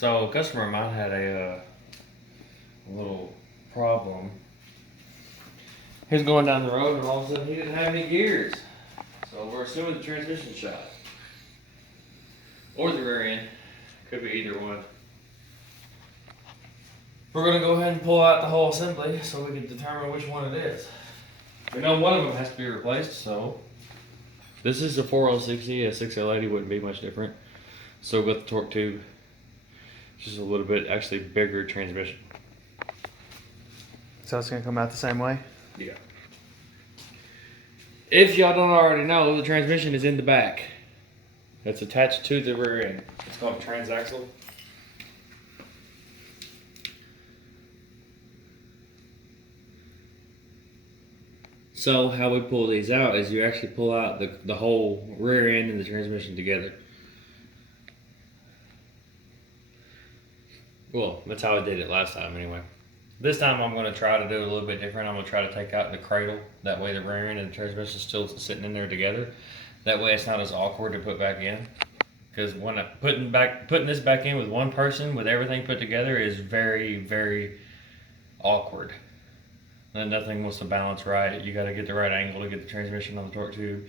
So a customer of mine had a little problem. He was going down the road and all of a sudden he didn't have any gears. So we're assuming the transmission shot. Or the rear end. Could be either one. We're going to go ahead and pull out the whole assembly so we can determine which one it is. We know one of them has to be replaced, so this is a 4060, a 6L80 wouldn't be much different. So with the torque tube, just a little bit actually bigger transmission. So it's gonna come out the same way? Yeah. If y'all don't already know, the transmission is in the back. That's attached to the rear end. It's called transaxle. So how we pull these out is you actually pull out the whole rear end and the transmission together. Well, that's how I did it last time anyway. This time I'm going to try to do it a little bit different. I'm going to try to take out the cradle. That way the rear end and the transmission is still sitting in there together. That way it's not as awkward to put back in. Because when putting this back in with one person with everything put together is very, very awkward. Then nothing wants to balance right. You got to get the right angle to get the transmission on the torque tube.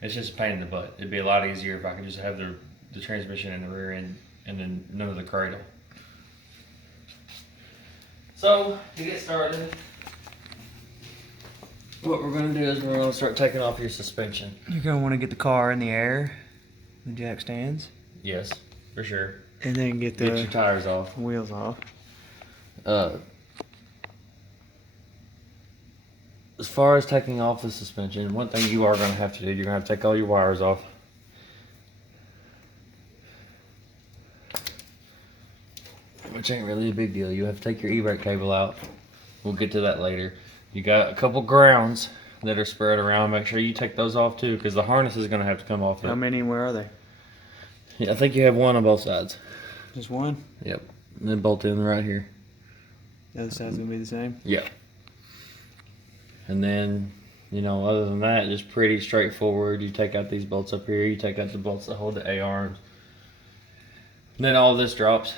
It's just a pain in the butt. It'd be a lot easier if I could just have the transmission in the rear end and then none of the cradle. So, to get started, what we're going to do is we're going to start taking off your suspension. You're gonna want to get the car in the air, the jack stands. Yes, for sure. And then get your tires off. Wheels off. As far as taking off the suspension, one thing you are going to have to do, you're going to have to take all your wires off. Which ain't really a big deal. You have to take your e-brake cable out. We'll get to that later. You got a couple grounds that are spread around. Make sure you take those off too, because the harness is going to have to come off. How many and where are they? Yeah, I think you have one on both sides. Just one? Yep. And then bolt in right here. The other side's going to be the same? Yep. And then, you know, other than that, just pretty straightforward. You take out these bolts up here. You take out the bolts that hold the A-arms. Then all this drops.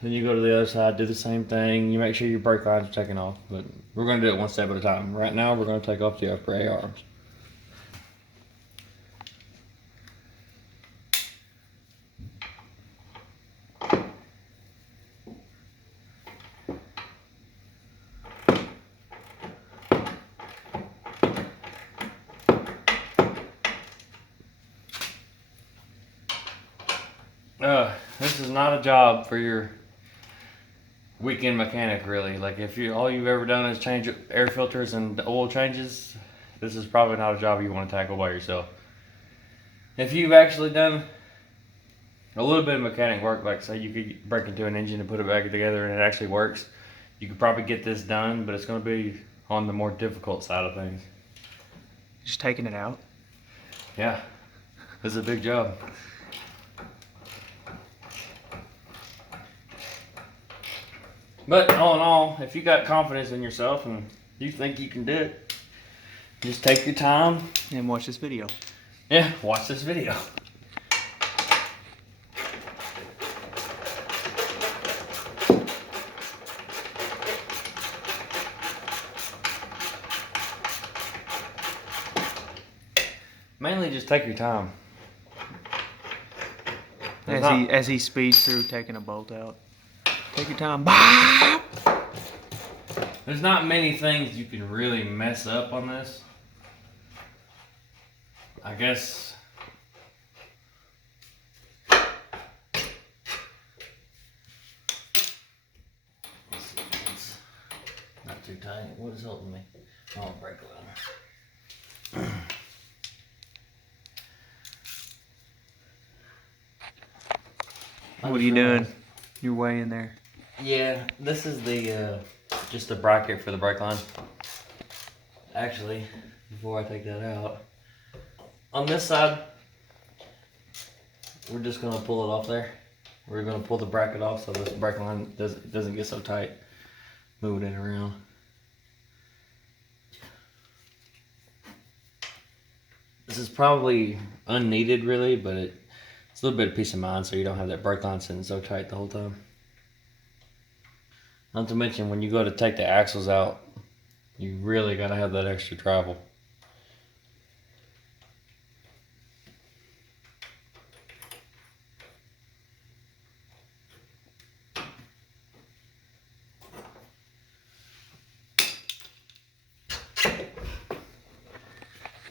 Then you go to the other side, do the same thing. You make sure your brake lines are taken off. But we're going to do it one step at a time. Right now, we're going to take off the upper A-arms. This is not a job for your weekend mechanic, really. Like if all you've ever done is change air filters and oil changes, this is probably not a job you want to tackle by yourself. If you've actually done a little bit of mechanic work, like say you could break into an engine and put it back together and it actually works, you could probably get this done, but it's going to be on the more difficult side of things. Just taking it out? Yeah, this is a big job. But all in all, if you got confidence in yourself and you think you can do it, just take your time. And watch this video. Yeah, watch this video. Mainly just take your time. As he speeds through taking a bolt out. Take your time. There's not many things you can really mess up on this. I guess. Let's see if it's not too tight. What is holding me? Oh, brake line. What are you doing? You're way in there. Yeah, this is the just the bracket for the brake line. Actually, before I take that out, on this side, we're just gonna pull it off there. We're gonna pull the bracket off so this brake line doesn't get so tight. Moving it around. This is probably unneeded, really, but it's a little bit of peace of mind so you don't have that brake line sitting so tight the whole time. Not to mention when you go to take the axles out, you really gotta have that extra travel.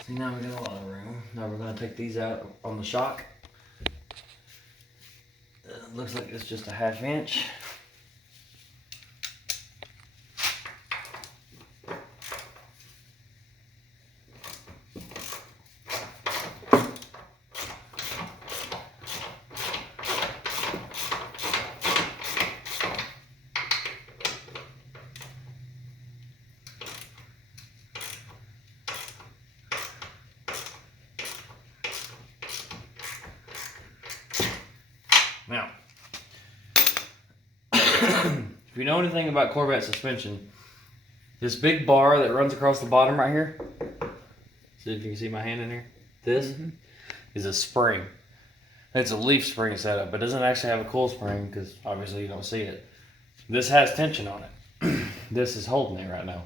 See, now we got a lot of room. Now we're gonna take these out on the shock. Looks like it's just a 1/2 inch. Now, if you know anything about Corvette suspension, this big bar that runs across the bottom right here, see if you can see my hand in here, this is a spring. It's a leaf spring setup, but it doesn't actually have a coil spring because obviously you don't see it. This has tension on it. This is holding it right now.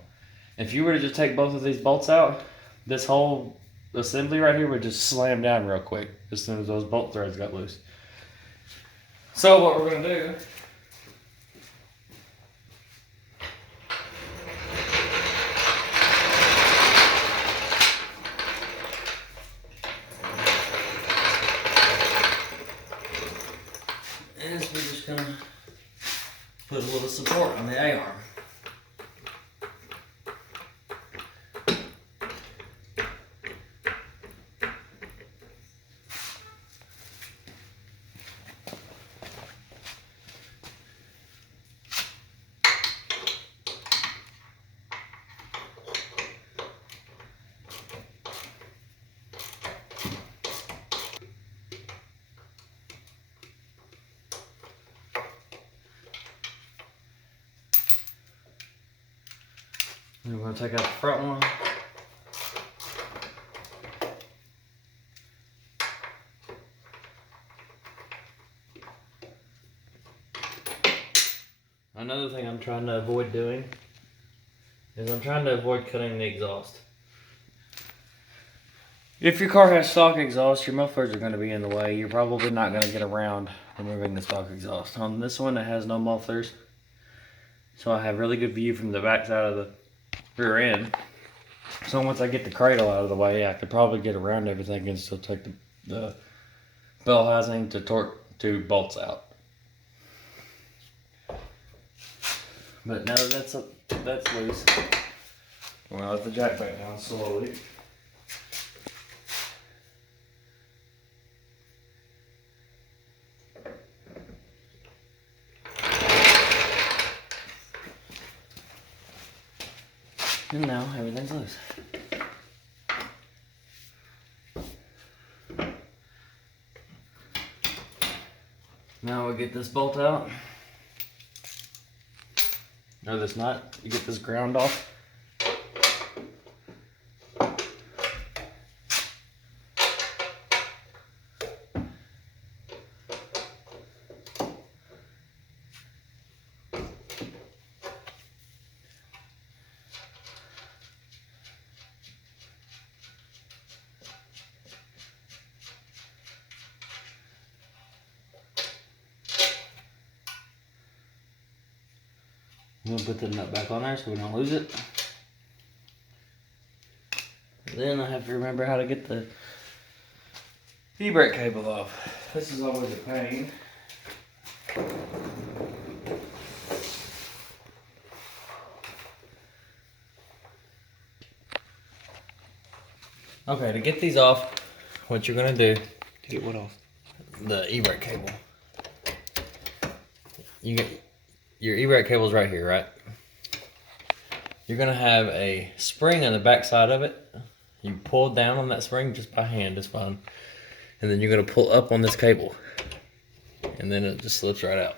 If you were to just take both of these bolts out, this whole assembly right here would just slam down real quick as soon as those bolt threads got loose. So what we're going to do is we're just going to put a little support on the A-arm. Then we're going to take out the front one. Another thing I'm trying to avoid doing is I'm trying to avoid cutting the exhaust. If your car has stock exhaust, your mufflers are going to be in the way. You're probably not going to get around removing the stock exhaust. On this one, it has no mufflers, so I have really good view from the back side of the rear end. So once I get the cradle out of the way, I could probably get around everything and still take the Bellhousing to torque tube bolts out. But now that that's loose, we're gonna let the jack back down slowly. And now everything's loose. Now we'll get this bolt out. Or this nut. You get this ground off. I'm going to put the nut back on there so we don't lose it. Then I have to remember how to get the e-brake cable off. This is always a pain. Okay, to get these off, what you're going to do... To get what off? The e-brake cable. You get... Your e-brake cable's right here, right? You're gonna have a spring on the back side of it. You pull down on that spring just by hand, it's fine. And then you're gonna pull up on this cable. And then it just slips right out.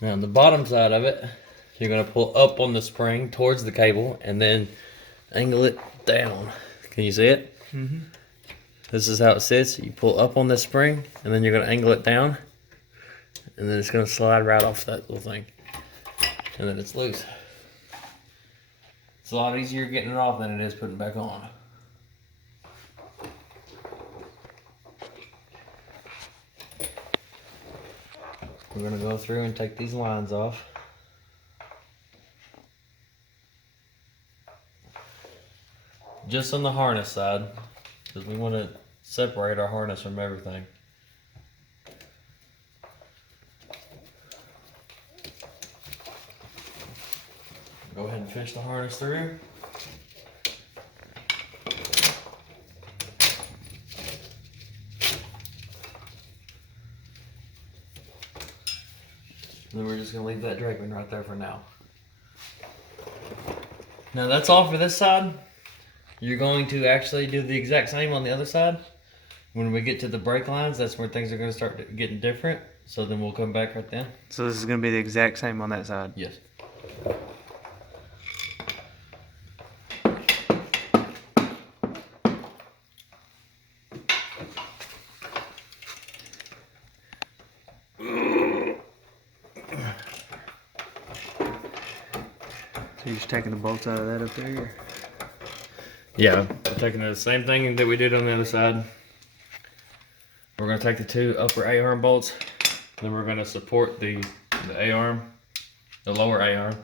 Now on the bottom side of it, you're gonna pull up on the spring towards the cable and then angle it down. Can you see it? Mm-hmm. This is how it sits. You pull up on this spring and then you're gonna angle it down. and then it's gonna slide right off that little thing, and then it's loose. It's a lot easier getting it off than it is putting it back on. We're gonna go through and take these lines off. Just on the harness side, because we want to separate our harness from everything. Go ahead and fish the harness through. Then we're just going to leave that draping right there for now. Now that's all for this side. You're going to actually do the exact same on the other side. When we get to the brake lines, that's where things are going to start getting different. So then we'll come back right then. So this is going to be the exact same on that side? Yes. So you're just taking the bolts out of that up there? Or? Yeah, we're taking the same thing that we did on the other side. We're going to take the two upper A-arm bolts. Then we're going to support the A-arm, the lower A-arm.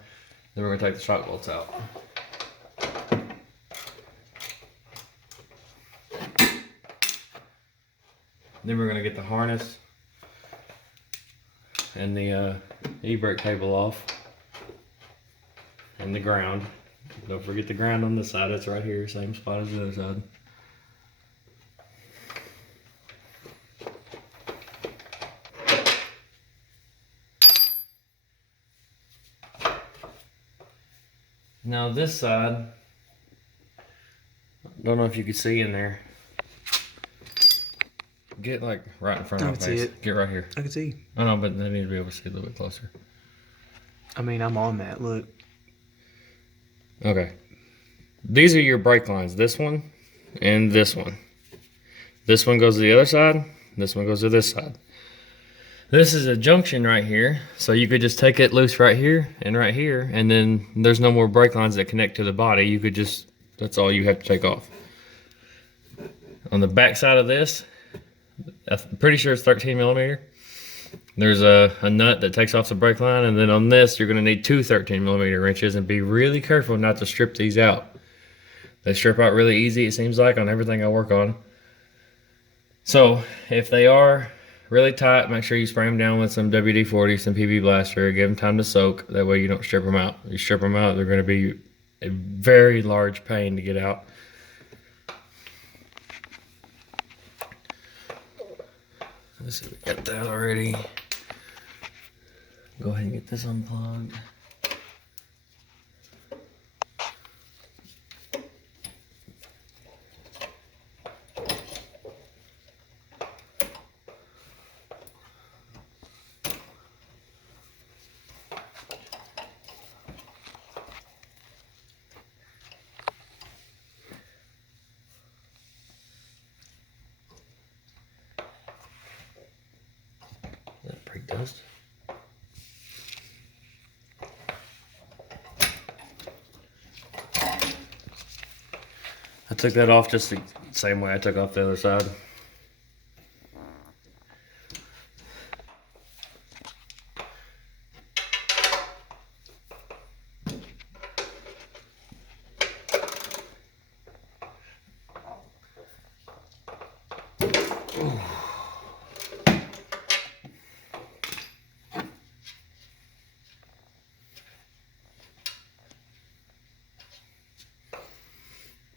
Then we're going to take the shock bolts out. Then we're going to get the harness and the e-brake cable off. And the ground. Don't forget the ground on this side. It's right here, same spot as the other side. Now this side, don't know if you can see in there. Get like right in front of my face. See it. Get right here. I can see. I know, but they need to be able to see a little bit closer. I mean, I'm on that. Look. Okay. These are your brake lines. This one and this one. This one goes to the other side. This one goes to this side. This is a junction right here. So you could just take it loose right here, and then there's no more brake lines that connect to the body. You could just, that's all you have to take off. On the back side of this, I'm pretty sure it's 13 millimeter. There's a nut that takes off the brake line, and then on this you're going to need two 13 millimeter wrenches, and be really careful not to strip these out. They strip out really easy, it seems like, on everything I work on. So if they are really tight, make sure you spray them down with some WD-40, some PB Blaster, give them time to soak. That way you don't strip them out. You strip them out, they're going to be a very large pain to get out. Let's see, we got that already. Go ahead and get this unplugged. That brake dust. I took that off just the same way I took off the other side.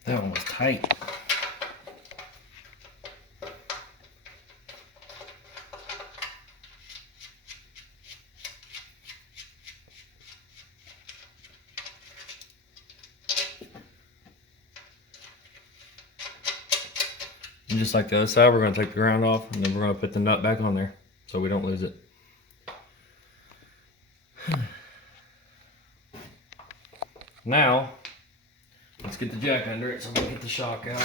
That one was tight. And just like the other side, we're going to take the ground off, and then we're going to put the nut back on there so we don't lose it. Now, let's get the jack under it so we can get the shock out.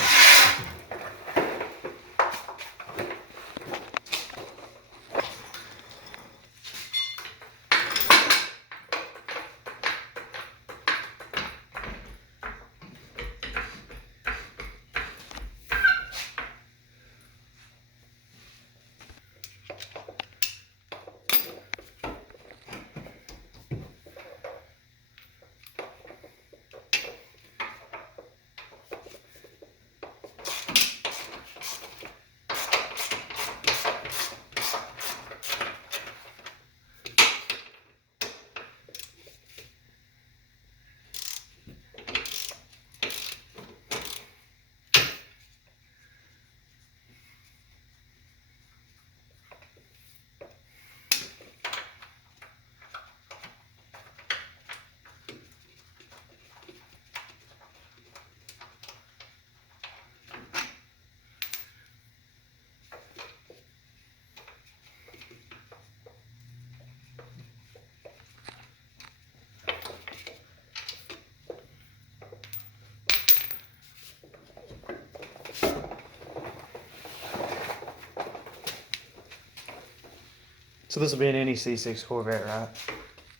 So this will be an NEC6 Corvette, right?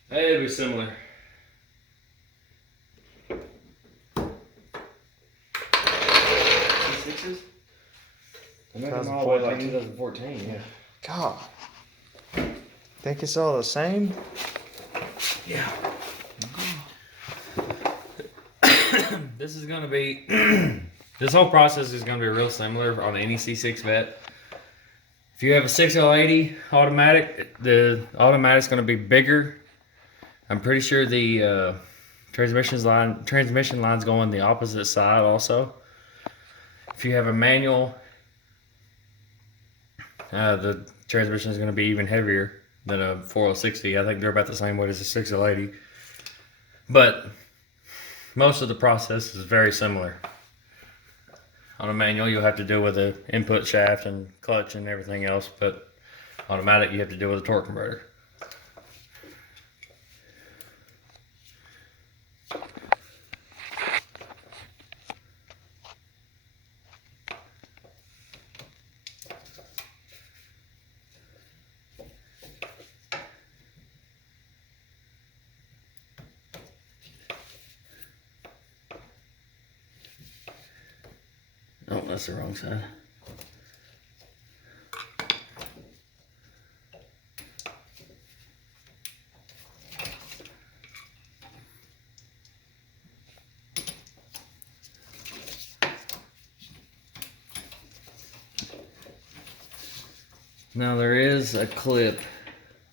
It'll be similar. C6s? I made them all the way like 2014, yeah. God. Think it's all the same? Yeah. This is gonna be, this whole process is gonna be real similar on any C6 Vette. If you have a 6L80 automatic, the automatic's gonna be bigger. I'm pretty sure the transmission line's going the opposite side also. If you have a manual, the transmission is gonna be even heavier than a 4L60. I think they're about the same weight as a 6L80. But most of the process is very similar. On a manual, you'll have to deal with the input shaft and clutch and everything else, but automatic, you have to deal with a torque converter. Oh, that's the wrong side. Now there is a clip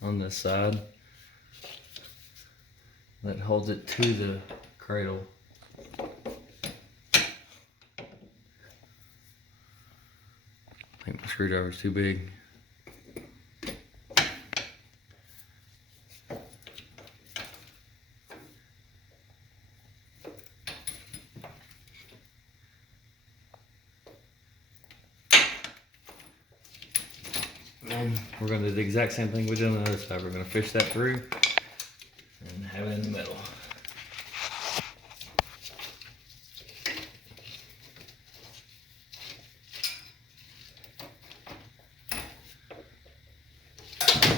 on this side that holds it to the cradle. I think my screwdriver's too big. And we're going to do the exact same thing we did on the other side. We're going to fish that through and have it in the middle.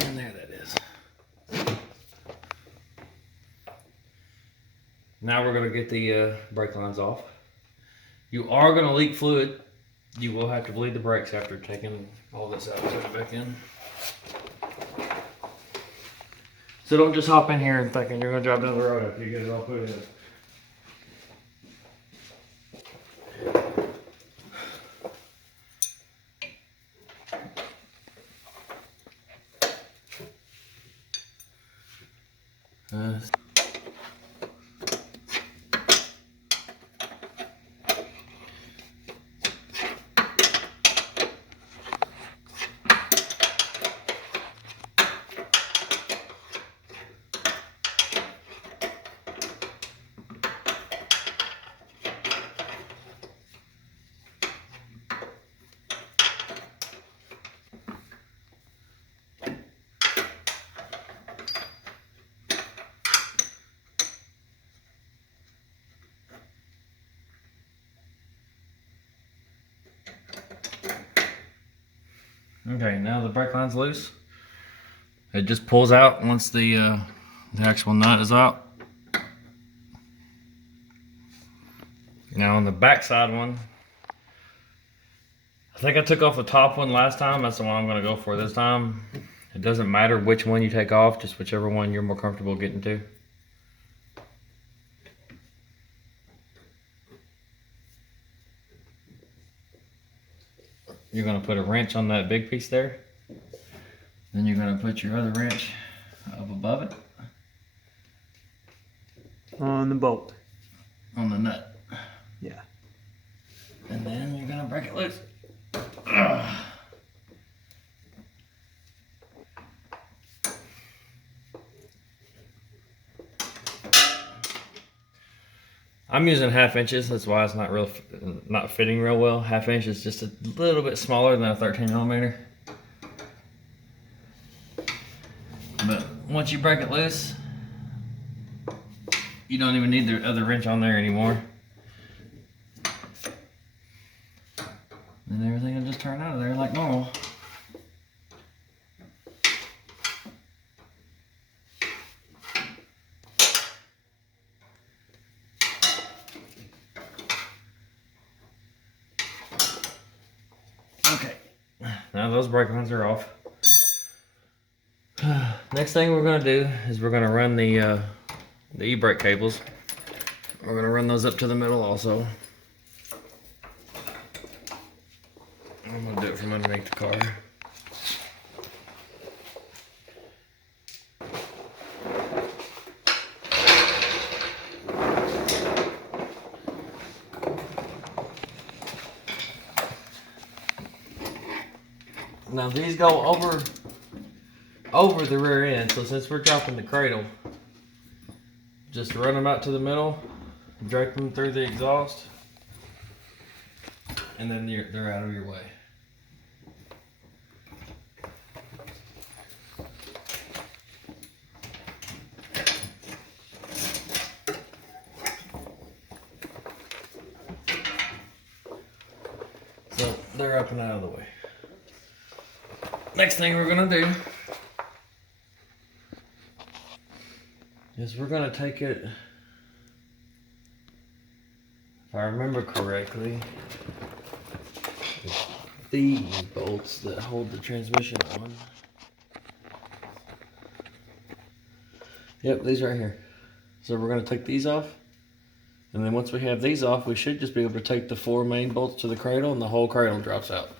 And there that is. Now we're going to get the brake lines off. You are going to leak fluid. You will have to bleed the brakes after taking all this out and put it back in. So don't just hop in here and thinking you're going to drive down the road after you get it all put in. Okay, now the brake line's loose. It just pulls out once the actual nut is out. Now on the back side one, I think I took off the top one last time. That's the one I'm going to go for this time. It doesn't matter which one you take off, just whichever one you're more comfortable getting to. You're going to put a wrench on that big piece there. Then you're going to put your other wrench up above it. On the bolt. On the nut. Yeah. And then you're going to break it loose. I'm using 1/2 inches, that's why it's not fitting real well. 1/2 inch is just a little bit smaller than a 13mm. But once you break it loose, you don't even need the other wrench on there anymore. And everything will just turn out of there like normal. Now those brake lines are off. Next thing we're gonna do is we're gonna run the e-brake cables. We're gonna run those up to the middle also. I'm gonna do it from underneath the car. Now these go over the rear end, so since we're dropping the cradle, just run them out to the middle, drape them through the exhaust, and then they're out of your way. So they're up and out of the way. Next thing we're gonna do is we're gonna take it, if I remember correctly, these bolts that hold the transmission on. Yep, these right here. So we're gonna take these off, and then once we have these off, we should just be able to take the 4 main bolts to the cradle, and the whole cradle drops out.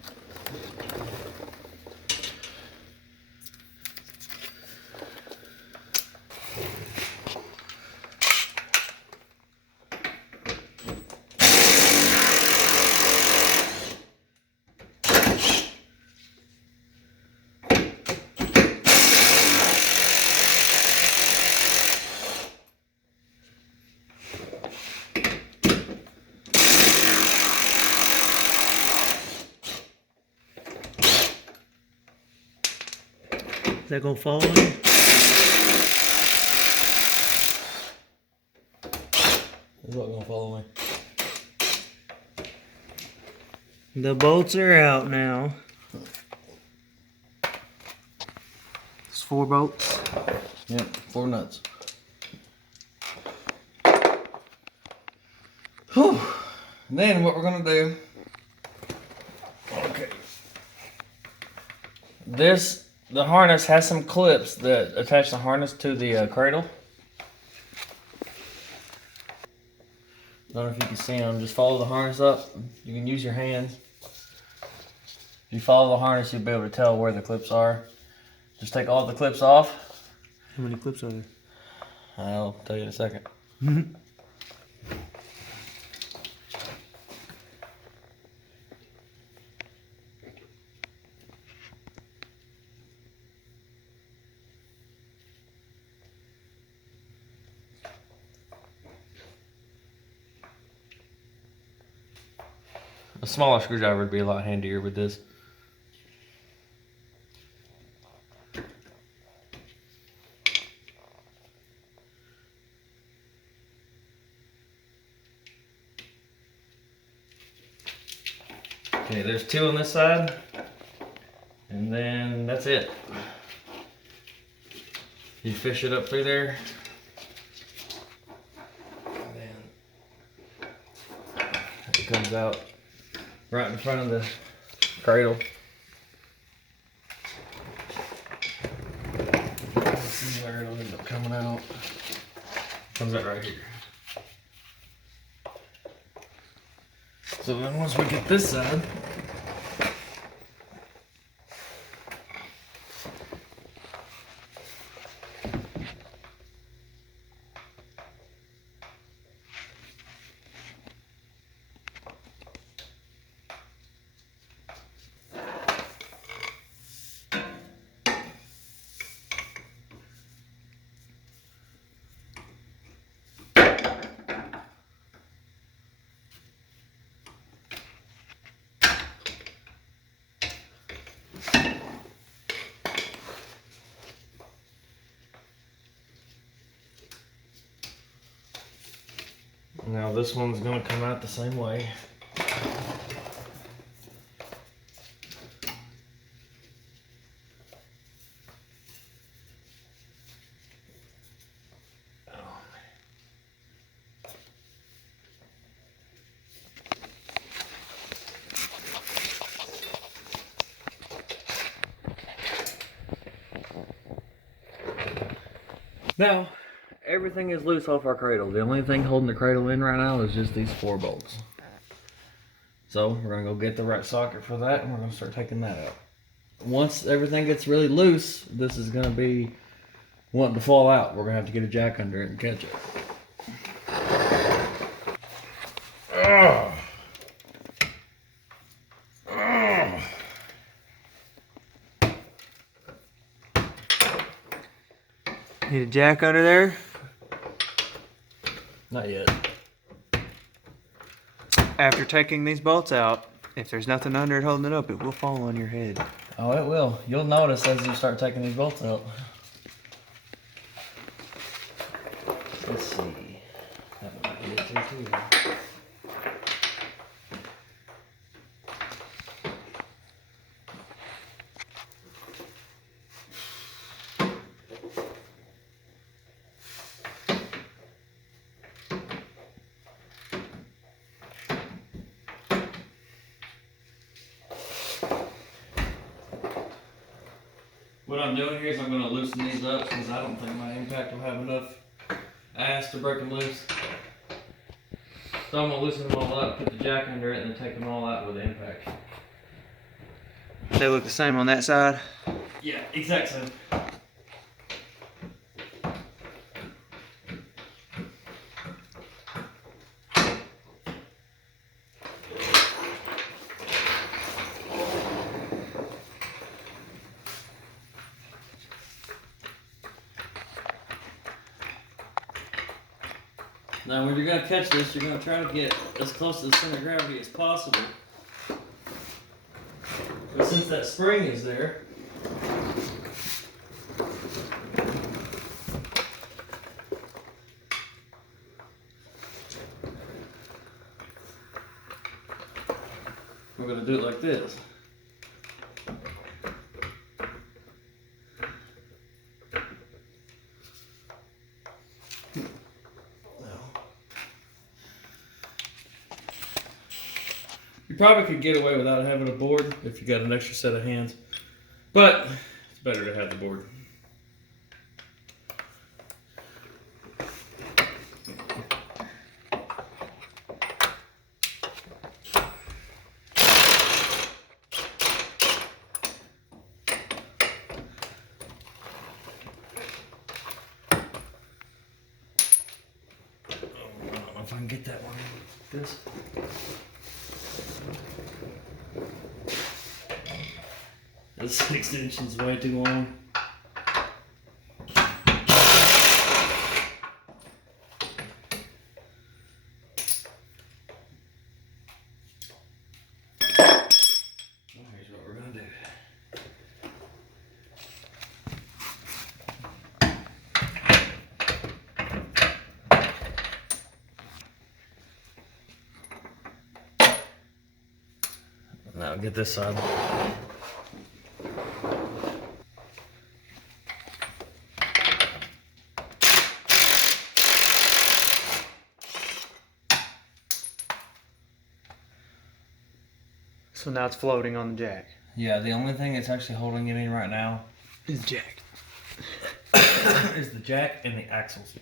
Is that gonna fall on you? It's not gonna follow me. The bolts are out now. It's 4 bolts. Yep, 4 nuts. Whew. And then what we're gonna do, okay, the harness has some clips that attach the harness to the cradle. Don't know if you can see them. Just follow the harness up. You can use your hands. If you follow the harness, you'll be able to tell where the clips are. Just take all the clips off. How many clips are there? I'll tell you in a second. A smaller screwdriver would be a lot handier with this. Okay, there's 2 on this side, and then that's it. You fish it up through there, and then it comes out right in front of the cradle. Let's see where it'll end up coming out. Comes out right here. So then once we get this side, now this one's going to come out the same way. Now, everything is loose off our cradle. The only thing holding the cradle in right now is just these 4 bolts. So we're gonna go get the right socket for that, and we're gonna start taking that out. Once everything gets really loose, this is gonna be wanting to fall out. We're gonna have to get a jack under it and catch it. Ugh. Ugh. Need a jack under there? Not yet. After taking these bolts out, if there's nothing under it holding it up, it will fall on your head. Oh, it will. You'll notice as you start taking these bolts out. Let's see. That might be it too. What I'm doing here is I'm going to loosen these up because I don't think my impact will have enough ass to break them loose. So I'm going to loosen them all up, put the jack under it, and then take them all out with the impact. They look the same on that side? Yeah, exact same. Now when you're going to catch this, you're going to try to get as close to the center of gravity as possible. But since that spring is there, we're going to do it like this. You probably could get away without having a board if you got an extra set of hands, but it's better to have the board. I don't know if I can get that one. This. This extension's way too long. Here's what we're gonna do. Now get this side. So now it's floating on the jack. Yeah, the only thing that's actually holding it in right now Is jack. is the jack and the axles.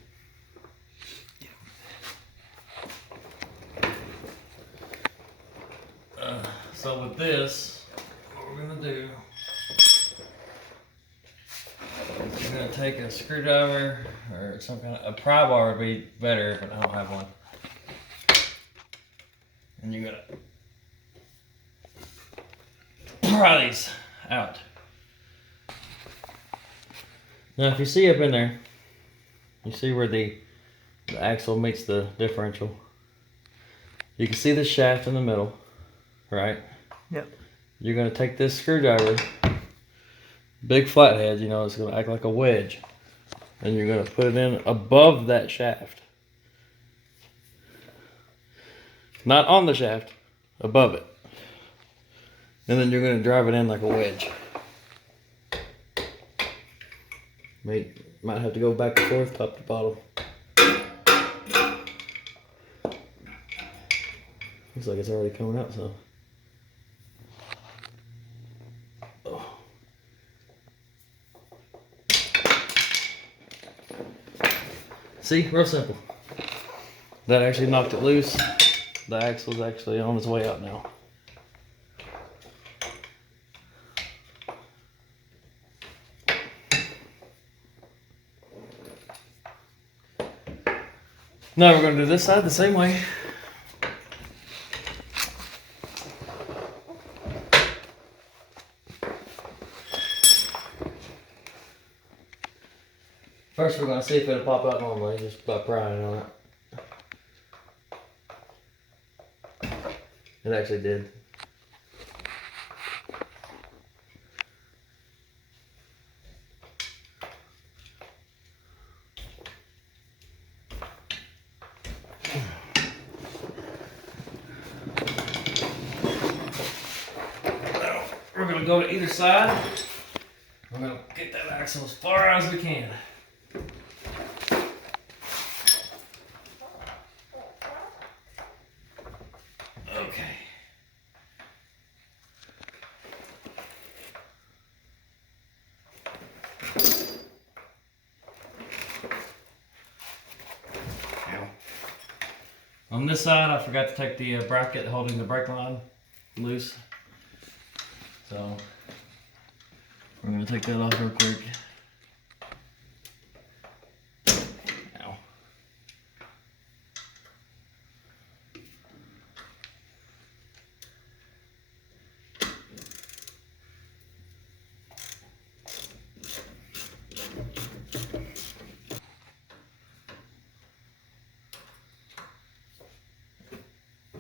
So with this, what we're gonna do is you're gonna take a screwdriver or some kind of a pry bar would be better, but I don't have one. And you're gonna pry these out. Now, if you see up in there, you see where the axle meets the differential. You can see the shaft in the middle, right? Yep. You're going to take this screwdriver, big flathead, you know, it's going to act like a wedge, and you're going to put it in above that shaft. Not on the shaft, above it. And then you're going to drive it in like a wedge. Might have to go back and forth, top to bottom. Looks like it's already coming out, so. See, real simple. That actually knocked it loose. The axle's actually on its way out now. Now we're going to do this side the same way. First we're going to see if it'll pop out normally, just by prying on it. It actually did. Now, we're going to go to either side. We're going to get that axle as far out as we can. Okay. On this side, I forgot to take the bracket holding the brake line loose. So, we're going to take that off real quick. Ow.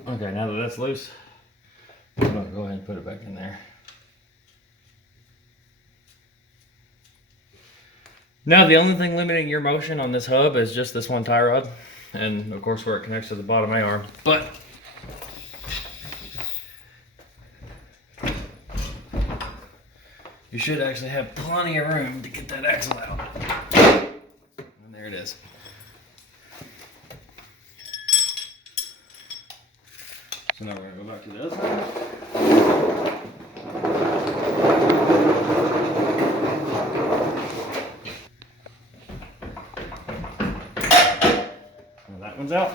Okay, now that that's loose, I'm going to go ahead and put it back in there. Now the only thing limiting your motion on this hub is just this one tie rod, and of course where it connects to the bottom A-arm. But you should actually have plenty of room to get that axle out. And there it is. So now we're going to go back to the other side. Well, that one's out.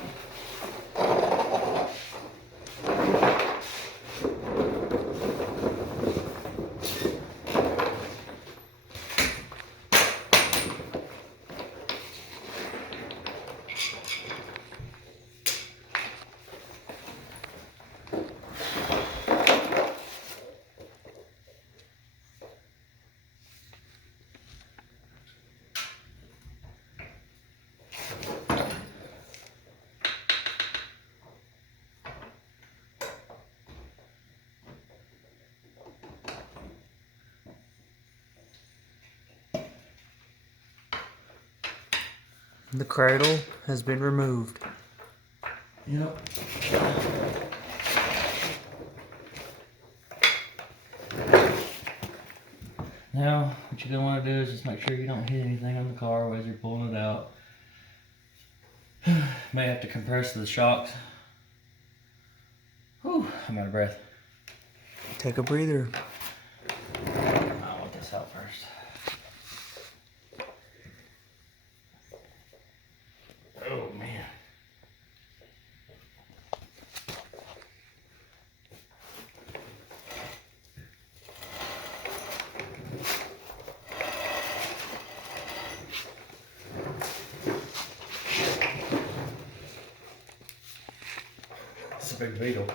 The cradle has been removed. Yep. Now, what you're going to want to do is just make sure you don't hit anything on the car as you're pulling it out. May have to compress the shocks. Whew, I'm out of breath. Take a breather. I want this out first. Oh man. It's a big beetle.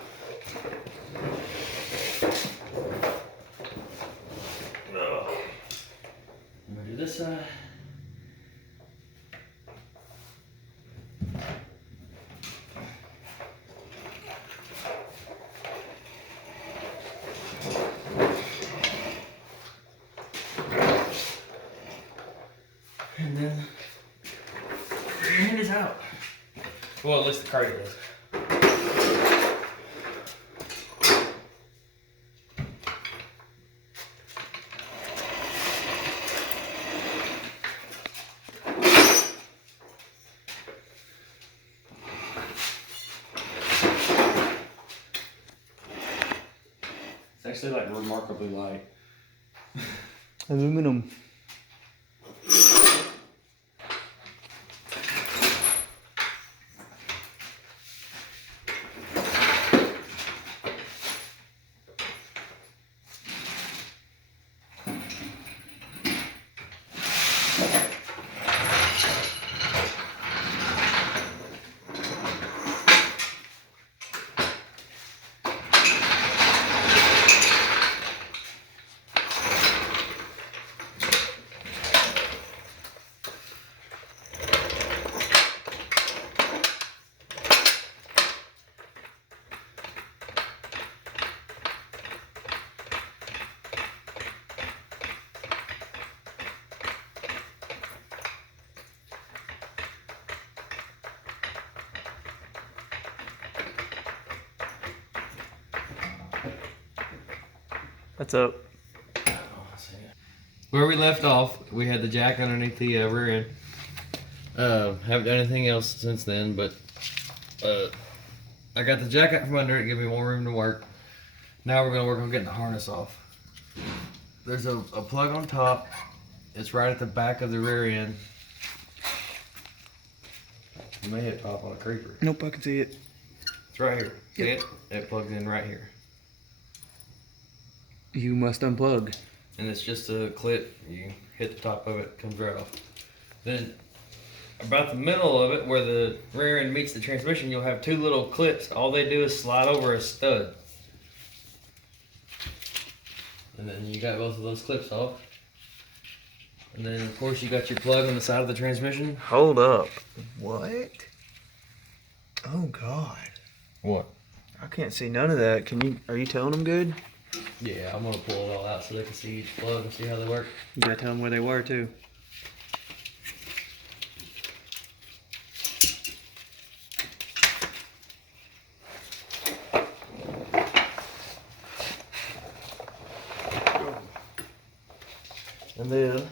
I'm gonna do this side. And then your hand is out. Well, at least the cradle is. It's actually like remarkably light. Aluminum. What's up? Where we left off, we had the jack underneath the rear end. Haven't done anything else since then, but I got the jack out from under it, give me more room to work. Now we're gonna work on getting the harness off. There's a plug on top. It's right at the back of the rear end. You may hit pop on a creeper. Nope, I can see it. It's right here. See Yep. it? It plugs in right here. You must unplug. And it's just a clip. You hit the top of it, comes right off. Then about the middle of it, where the rear end meets the transmission, you'll have two little clips. All they do is slide over a stud. And then you got both of those clips off. And then of course you got your plug on the side of the transmission. Hold up. What? Oh God. What? I can't see none of that. Are you telling them good? Yeah, I'm gonna pull it all out so they can see each plug and see how they work. You gotta tell them where they were too. And then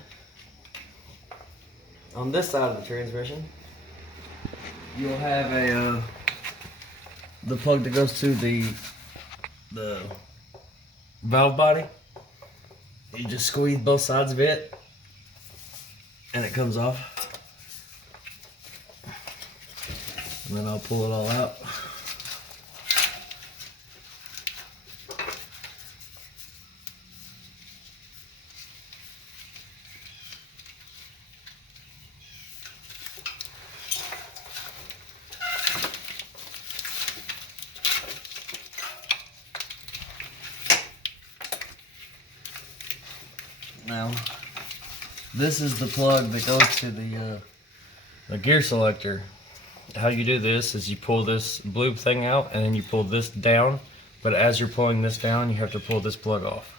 on this side of the transmission, you'll have the plug that goes to the valve body. You just squeeze both sides of it, and it comes off. And then I'll pull it all out. Now, this is the plug that goes to the gear selector. How you do this is you pull this blue thing out and then you pull this down, but as you're pulling this down, you have to pull this plug off.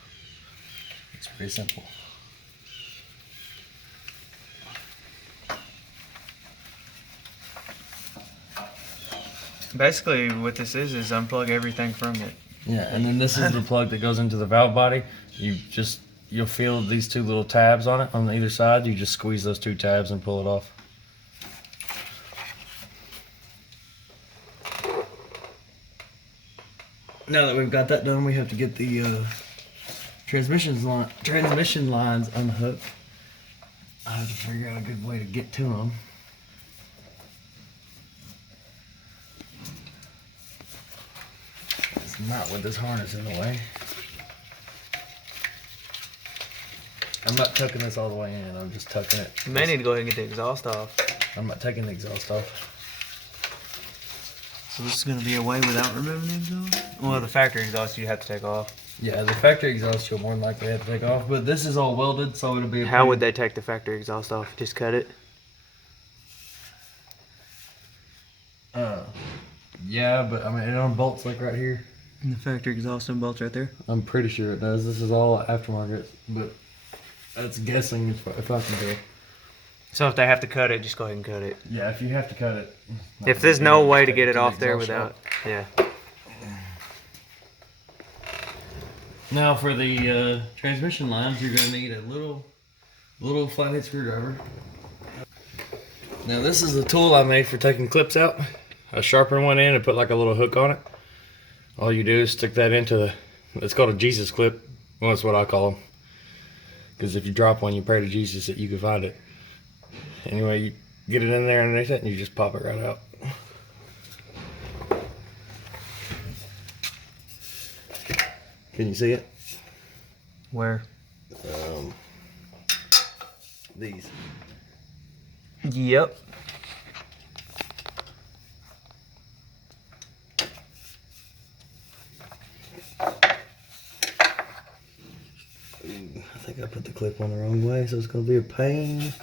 It's pretty simple. Basically, what this is unplug everything from it. Yeah, and then this is the plug that goes into the valve body. You'll feel these two little tabs on it on either side. You just squeeze those two tabs and pull it off. Now that we've got that done, we have to get the transmission lines unhooked. I have to figure out a good way to get to them. It's not with this harness in the way. I'm not tucking this all the way in, I'm just tucking it. You may need to go ahead and get the exhaust off. I'm not taking the exhaust off. So this is going to be a way without removing the exhaust? Well, the factory exhaust you have to take off. Yeah, the factory exhaust you'll more than likely have to take off, but this is all welded, so it'll be How would they take the factory exhaust off? Just cut it? Yeah, but I mean, it unbolts like right here. And the factory exhaust and bolts right there? I'm pretty sure it does. This is all aftermarket, but that's guessing if I can do it. So if they have to cut it, just go ahead and cut it. Yeah, if you have to cut it. If there's no way to get it off there without, yeah. Now for the transmission lines, you're gonna need a little flathead screwdriver. Now this is the tool I made for taking clips out. I sharpened one end and put like a little hook on it. All you do is stick that into it's called a Jesus clip. Well, that's what I call them. Because if you drop one, you pray to Jesus that you can find it. Anyway, you get it in there underneath it and you just pop it right out. Can you see it? Where? These. Yep. I think I put the clip on the wrong way, so it's going to be a pain.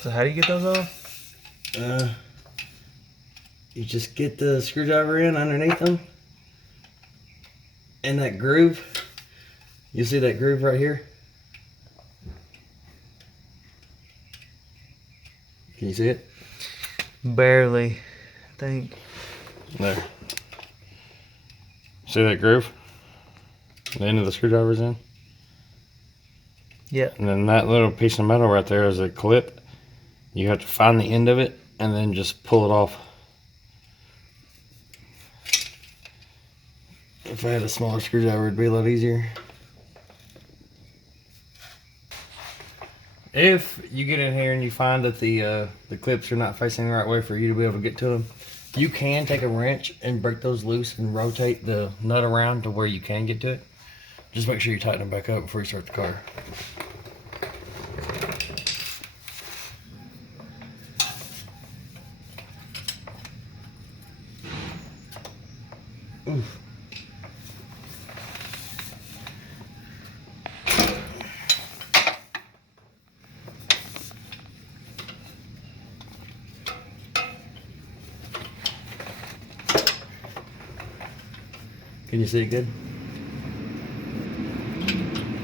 So how do you get those off? You just get the screwdriver in underneath them. And that groove, you see that groove right here? Can you see it? Barely, I think. There. See that groove? The end of the screwdriver's in? Yep. And then that little piece of metal right there is a clip. You have to find the end of it and then just pull it off. If I had a smaller screwdriver, it'd be a lot easier. If you get in here and you find that the clips are not facing the right way for you to be able to get to them, you can take a wrench and break those loose and rotate the nut around to where you can get to it. Just make sure you tighten them back up before you start the car. Oof. Can you see it good?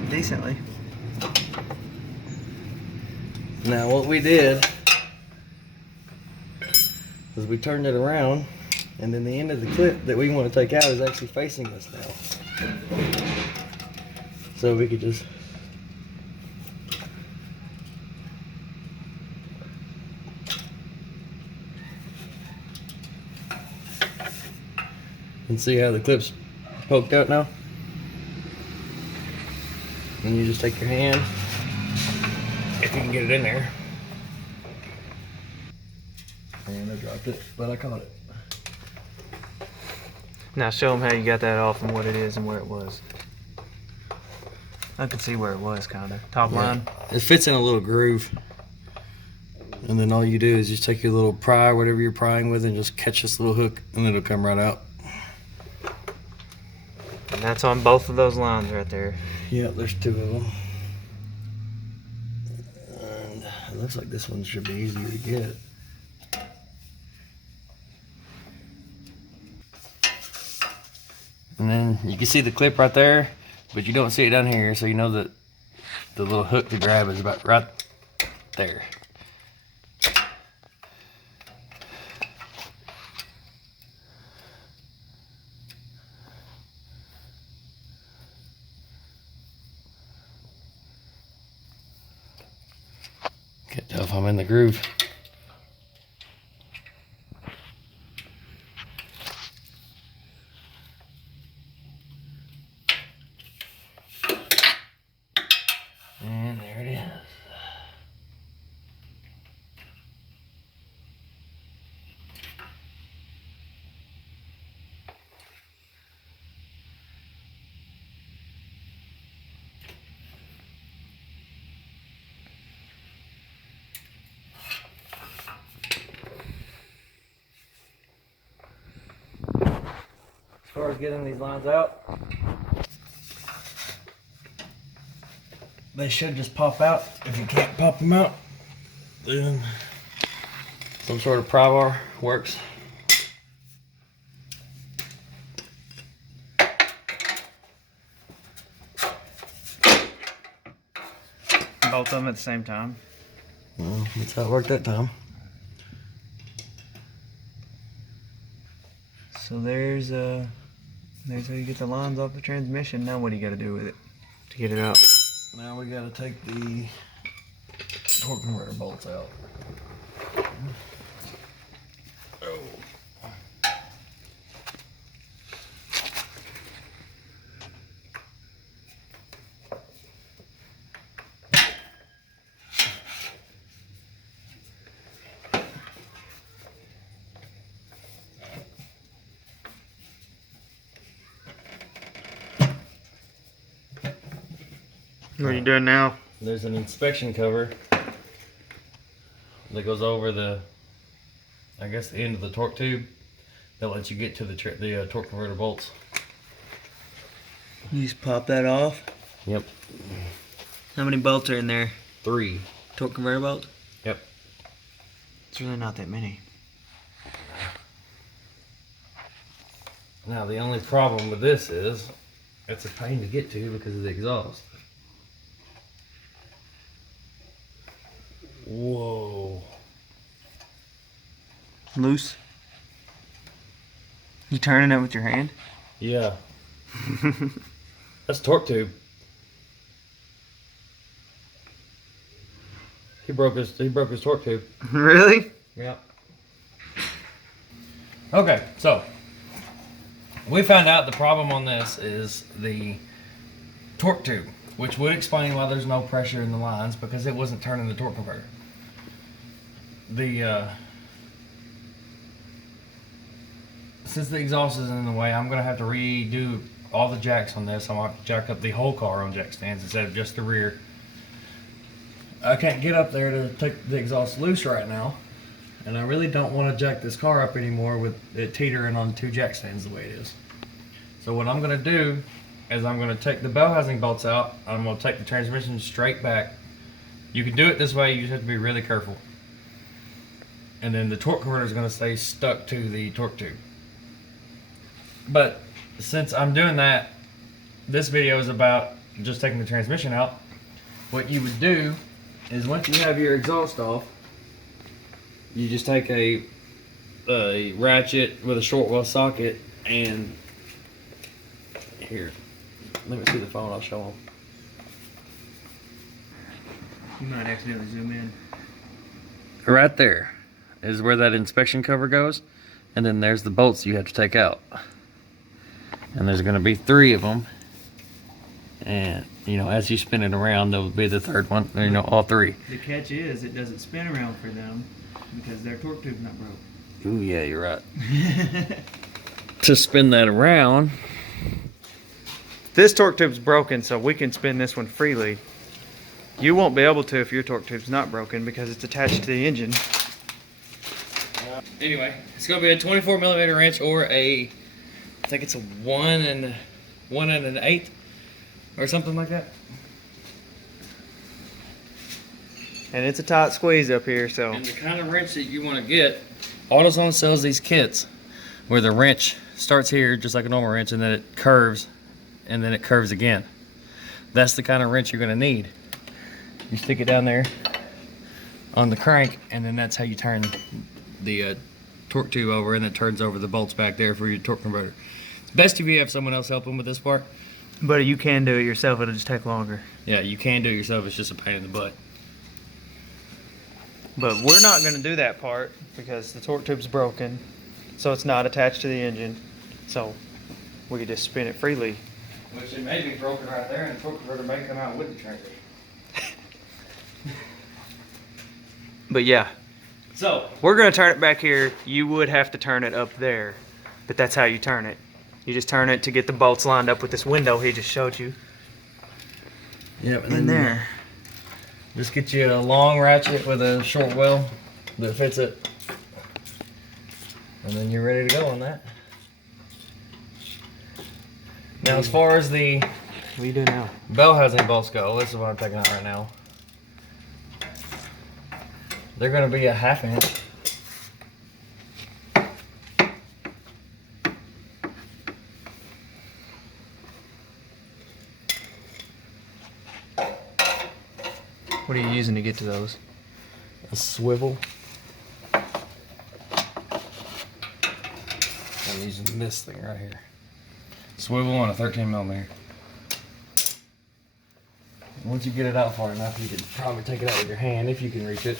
Decently. Now what we did is we turned it around, and then the end of the clip that we want to take out is actually facing us now. So we could just and see how the clip's poked out now? And you just take your hand, if you can get it in there. And I dropped it, but I caught it. Now show them how you got that off and what it is and where it was. I could see where it was, kinda. Top line. It fits in a little groove. And then all you do is just take your little pry, whatever you're prying with, and just catch this little hook, and it'll come right out. And that's on both of those lines right there. Yeah, there's two of them. And it looks like this one should be easier to get. And then you can see the clip right there, but you don't see it down here, so you know that the little hook to grab is about right there. Can't tell if I'm in the groove. And there it is. As far as getting these lines out, they should just pop out. If you can't pop them out, then some sort of pry bar works. Both of them at the same time. Well, that's how it worked that time. So there's how you get the lines off the transmission. Now what do you got to do with it to get it out? Now we gotta take the torque converter bolts out. Oh. What are you doing now? There's an inspection cover that goes over the, I guess, the end of the torque tube that lets you get to the torque converter bolts. You just pop that off. Yep. How many bolts are in there? 3. Torque converter bolt? Yep. It's really not that many. Now the only problem with this is it's a pain to get to because of the exhaust. Whoa. Loose. You turning it with your hand? Yeah. That's torque tube. He broke his torque tube. Really? Yep. Okay, so we found out the problem on this is the torque tube, which would explain why there's no pressure in the lines, because it wasn't turning the torque converter. Since the exhaust is in the way, I'm gonna have to redo all the jacks on this. I'm gonna have to jack up the whole car on jack stands instead of just the rear. I can't get up there to take the exhaust loose right now, and I really don't want to jack this car up anymore with it teetering on 2 jack stands the way it is. So what I'm going to do is I'm going to take the Bellhousing bolts out. I'm going to take the transmission straight back. You can do it this way, you just have to be really careful. And then the torque converter is going to stay stuck to the torque tube. But since I'm doing that, this video is about just taking the transmission out. What you would do is once you have your exhaust off, you just take a ratchet with a short well socket and here, let me see the phone, I'll show them. You might accidentally zoom in. Right there is where that inspection cover goes, and then there's the bolts you have to take out. And there's going to be 3 of them, and you know, as you spin it around, there'll be the 3rd one, you know, all 3. The catch is it doesn't spin around for them because their torque tube's not broke. Ooh, yeah, you're right. To spin that around, this torque tube's broken, so we can spin this one freely. You won't be able to if your torque tube's not broken because it's attached to the engine. Anyway, it's going to be a 24mm wrench or I think it's a 1 1/8 or something like that. And it's a tight squeeze up here, so. And the kind of wrench that you want to get, AutoZone sells these kits where the wrench starts here just like a normal wrench and then it curves and then it curves again. That's the kind of wrench you're going to need. You stick it down there on the crank and then that's how you turn the torque tube over, and it turns over the bolts back there for your torque converter. It's best if you have someone else helping with this part. But you can do it yourself, it'll just take longer. Yeah, you can do it yourself, it's just a pain in the butt. But we're not going to do that part because the torque tube's broken, so it's not attached to the engine. So we could just spin it freely. Which it may be broken right there, and the torque converter may come out with the transmission. But yeah, So we're going to turn it back here. You would have to turn it up there, but that's how you turn it. You just turn it to get the bolts lined up with this window he just showed you. yep, and In then there. just get you a long ratchet with a short well that fits it, and then you're ready to go on that. Now, as far as the What are you doing now? Bellhousing bolts go, this is what I'm taking out right now. They're going to be a 1/2 inch. What are you using to get to those? A swivel. I'm using this thing right here. Swivel on a 13mm. Once you get it out far enough, you can probably take it out with your hand if you can reach it.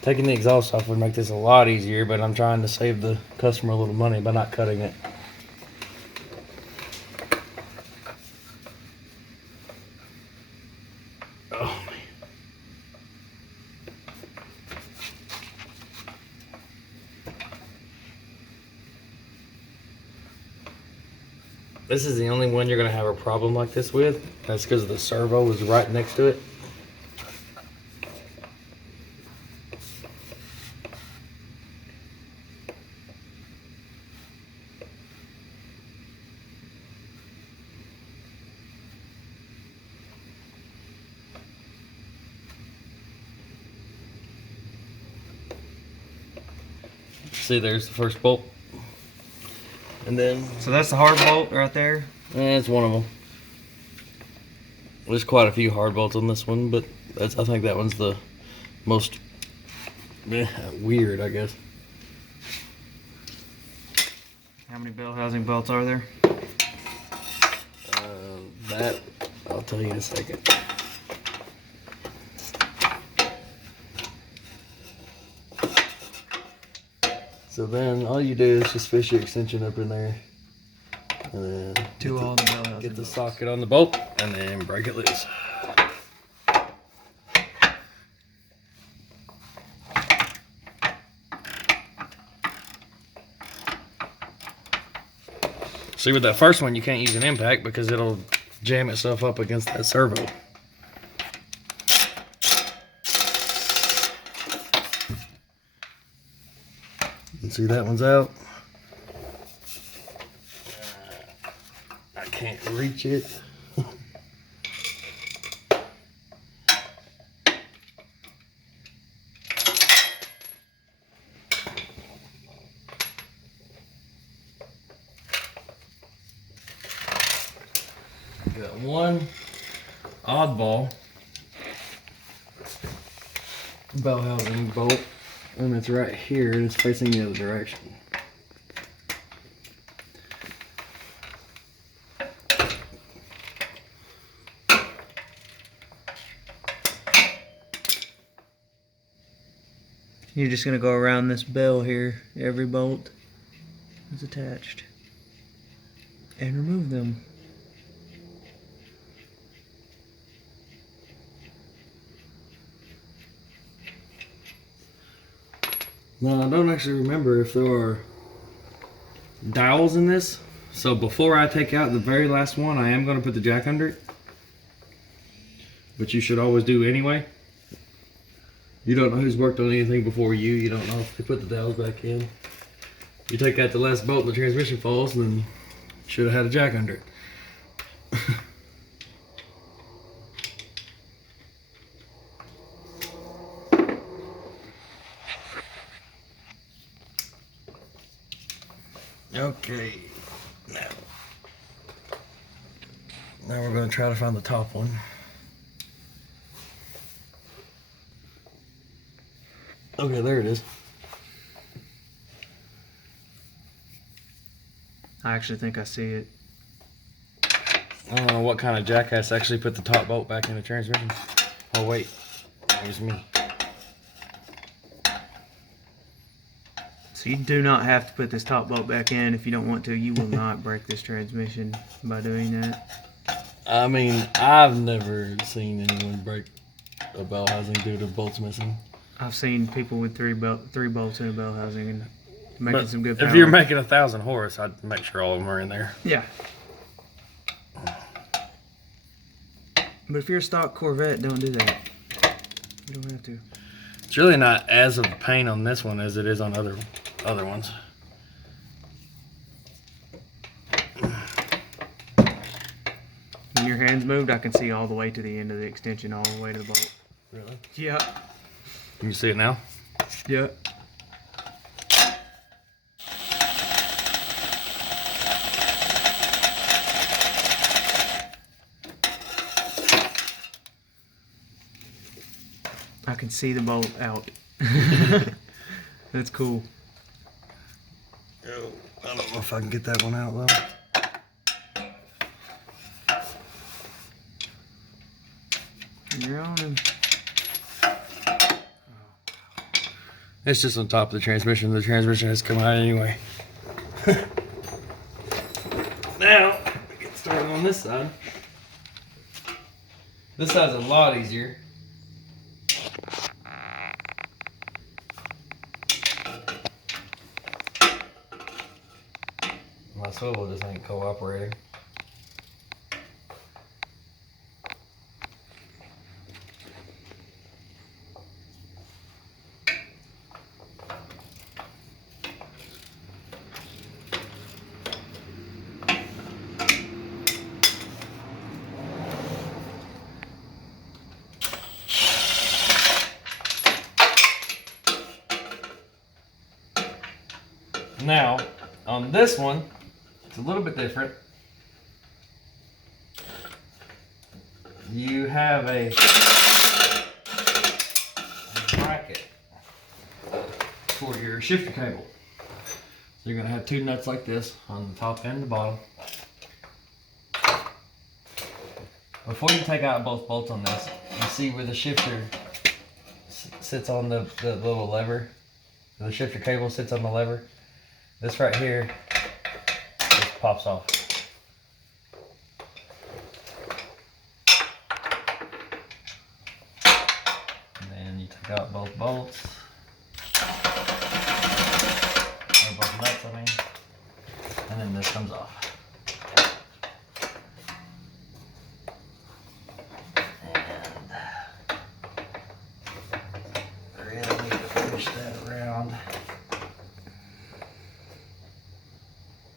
Taking the exhaust off would make this a lot easier, but I'm trying to save the customer a little money by not cutting it. Oh man. This is the only one you're going to have a problem like this with. That's because the servo is right next to it. See, there's the first bolt. And then So that's the hard bolt right there. that's one of them. There's quite a few hard bolts on this one, but I think that one's the most weird, I guess. How many Bellhousing bolts are there? That I'll tell you in a second. So then all you do is just fish your extension up in there, and then To all the Bellhousing get the bolts. socket on the bolt, and then break it loose. See, with that first one, you can't use an impact because it'll jam itself up against that servo. And see, that one's out. I can't reach it. Got one oddball Bellhousing bolt, and it's right here, and it's facing the other direction. You're just gonna go around this bell here. Every bolt is attached, and remove them. Now, I don't actually remember if there are dowels in this, so before I take out the very last one, I am going to put the jack under it, but you should always do anyway. You don't know who's worked on anything before you. You don't know if they put the dowels back in. You take out the last bolt and the transmission falls, then you should have had a jack under it. Okay, now we're going to try to find the top one. Okay, there it is. I actually think I see it. I don't know what kind of jackass actually put the top bolt back in the transmission. Oh wait, it was me. So you do not have to put this top bolt back in if you don't want to. You will not break this transmission by doing that. I mean, I've never seen anyone break a Bellhousing due to bolts missing. I've seen people with three bolts in a Bellhousing and making But some good power. if you're making 1,000 horse, I'd make sure all of them are in there. Yeah. But if you're a stock Corvette, don't do that. You don't have to. It's really not as of a pain on this one as it is on other ones. When your hand's moved, I can see all the way to the end of the extension, all the way to the bolt. Really? Yeah. Can you see it now? Yeah. I can see the bolt out. That's cool. Oh, I don't know if I can get that one out though. You're on him. It's just on top of the transmission. The transmission has come out anyway. Now, get started on this side. This side's a lot easier. My swivel just ain't cooperating. Now, on this one, it's a little bit different. You have a bracket for your shifter cable. So you're gonna have two nuts like this on the top and the bottom. Before you take out both bolts on this, you see where the shifter sits on the little lever. The shifter cable sits on the lever. This right here just pops off. And then you take out both bolts. Or both nuts, I mean. And then this comes off.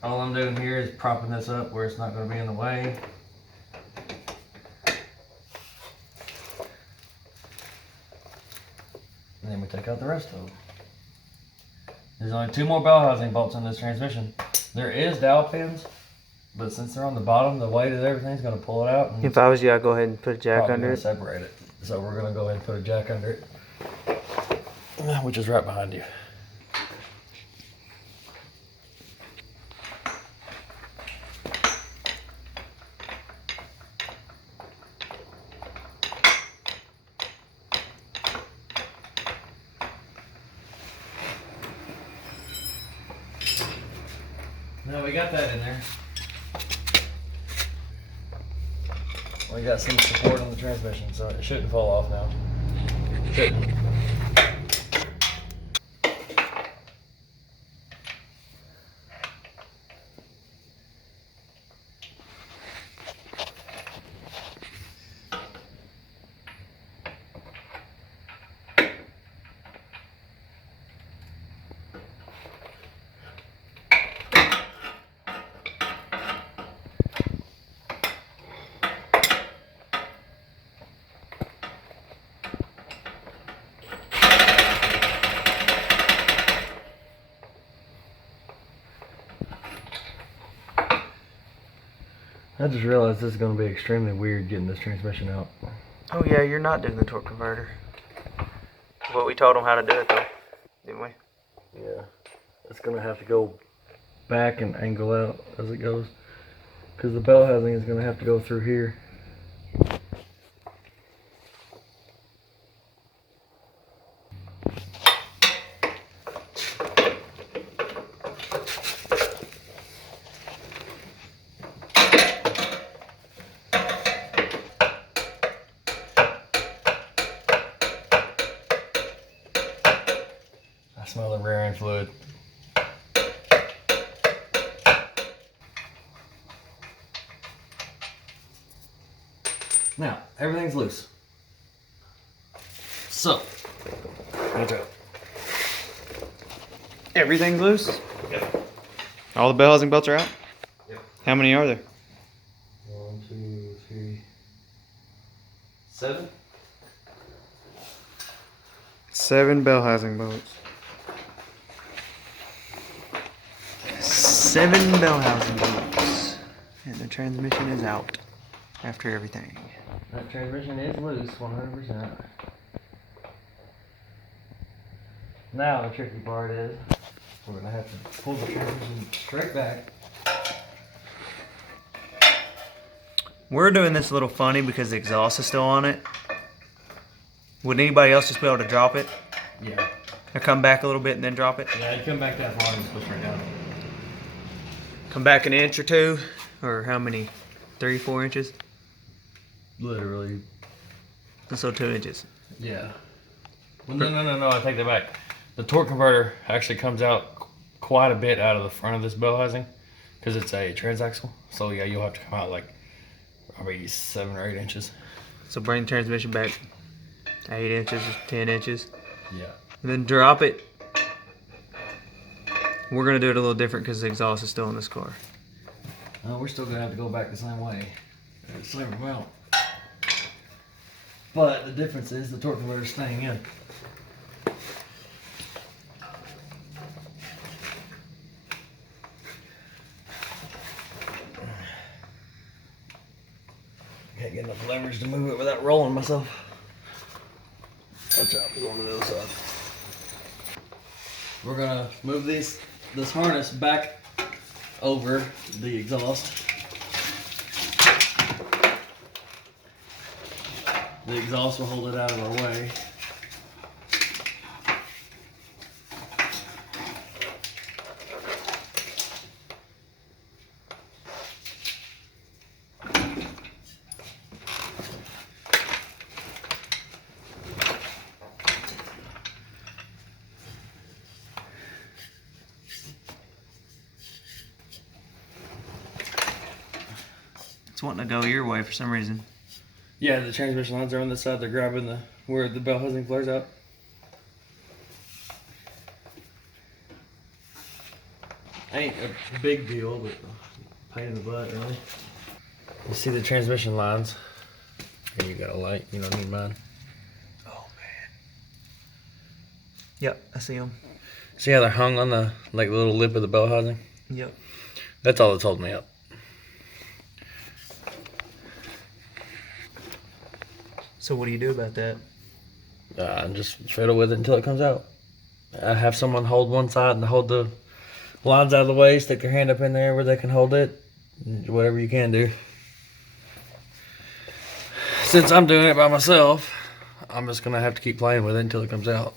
All I'm doing here is propping this up where it's not going to be in the way. And then we take out the rest of them. There's only 2 more Bellhousing bolts on this transmission. There is dowel pins, but since they're on the bottom, the weight of everything's going to pull it out. And If I was you, I'd go ahead and put a jack under it. Separate it. So we're going to go ahead and put a jack under it, which is right behind you. Now we got that in there. We got some support on the transmission, so it shouldn't fall off now. Shouldn't. I just realized this is going to be extremely weird getting this transmission out. Oh yeah, you're not doing the torque converter. Well, we told them how to do it though, didn't we? Yeah. It's going to have to go back and angle out as it goes. Because the bell housing is going to have to go through here. I smell the rear end fluid. Now, everything's loose. So, watch out. Everything's loose? Yep. All the bell housing bolts are out? Yep. How many are there? 1, 2, 3, 7. 7 bell housing bolts. 7 bell housing bolts. And the transmission is out after everything. That transmission is loose, 100%. Now the tricky part is we're going to have to pull the transmission straight back. We're doing this a little funny because the exhaust is still on it. Would anybody else just be able to drop it? Yeah. Or come back a little bit and then drop it? Yeah, you come back that far and just push right down. Come back an inch or two? Or how many? 3, 4 inches? Literally. So 2 inches. Yeah. Well, no, I take that back. The torque converter actually comes out quite a bit out of the front of this bell housing because it's a transaxle. So yeah, you'll have to come out like probably 7 or 8 inches. So bring the transmission back 8 inches, 10 inches. Yeah. And then drop it. We're going to do it a little different because the exhaust is still in this car. We're still going to have to go back the same way. The same amount. But the difference is the torque converter is staying in. Can't get enough leverage to move it without rolling myself. Watch out, we're going to the other side. we're gonna move this harness back over the exhaust. The exhaust will hold it out of our way. It's wanting to go your way for some reason. Yeah, the transmission lines are on this side. They're grabbing where the Bellhousing flares out. Ain't a big deal, but pain in the butt, really. You see the transmission lines? Here, you got a light. You don't need mine. Oh man. Yep, I see them. See how they're hung on the little lip of the Bellhousing? Yep. That's all that's holding me up. So what do you do about that? Just fiddle with it until it comes out. I have someone hold one side and hold the lines out of the way, stick their hand up in there where they can hold it. Whatever you can do. Since I'm doing it by myself, I'm just gonna have to keep playing with it until it comes out.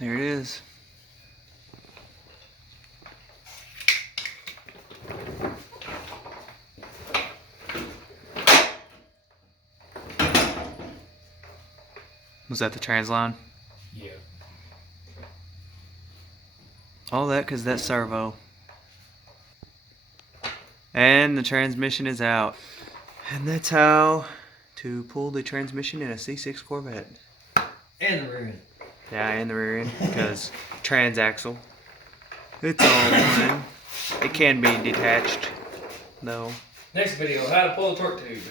There it is. Was that the trans line? Yeah. All that because that servo. And the transmission is out. And that's how to pull the transmission in a C6 Corvette. And the rear end. Yeah, and the rear end, because transaxle. It's all one. It can be detached, though. Next video, how to pull a torque tube.